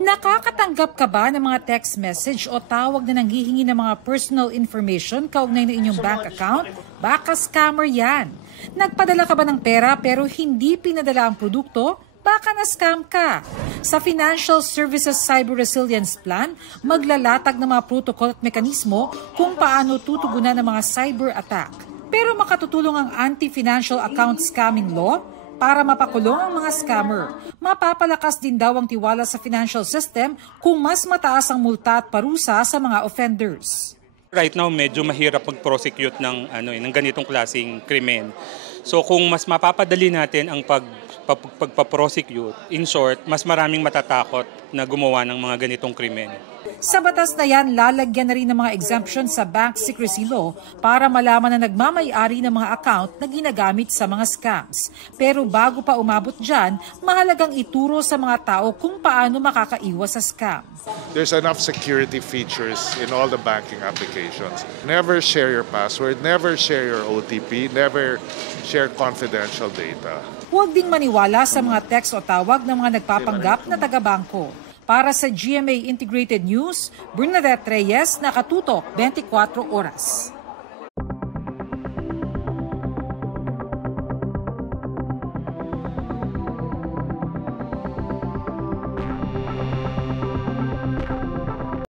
Nakakatanggap ka ba ng mga text message o tawag na nanghihingi ng mga personal information kaugnay ng inyong bank account? Baka scammer yan. Nagpadala ka ba ng pera pero hindi pinadala ang produkto? Baka na-scam ka. Sa Financial Services Cyber Resilience Plan, maglalatag ng mga protocol at mekanismo kung paano tutugunan ng mga cyber attack. Pero makatutulong ang Anti-Financial Account Scamming Law para mapakulong ang mga scammer. Mapapalakas din daw ang tiwala sa financial system kung mas mataas ang multa at parusa sa mga offenders. Right now, medyo mahirap mag-prosecute ng ganitong klaseng krimen. So kung mas mapapadali natin ang pagpaprosecute, in short, mas maraming matatakot na gumawa ng mga ganitong krimen. Sa batas na yan, lalagyan na rin ng mga exemption sa Bank Secrecy Law para malaman na nagmamay-ari ng mga account na ginagamit sa mga scams. Pero bago pa umabot dyan, mahalagang ituro sa mga tao kung paano makakaiwas sa scam. There's enough security features in all the banking applications. Never share your password, never share your OTP, never share confidential data. Huwag ding maniwala sa mga text o tawag ng mga nagpapanggap na taga-bangko. Para sa GMA Integrated News, Bernadette Reyes, nakatutok 24 oras.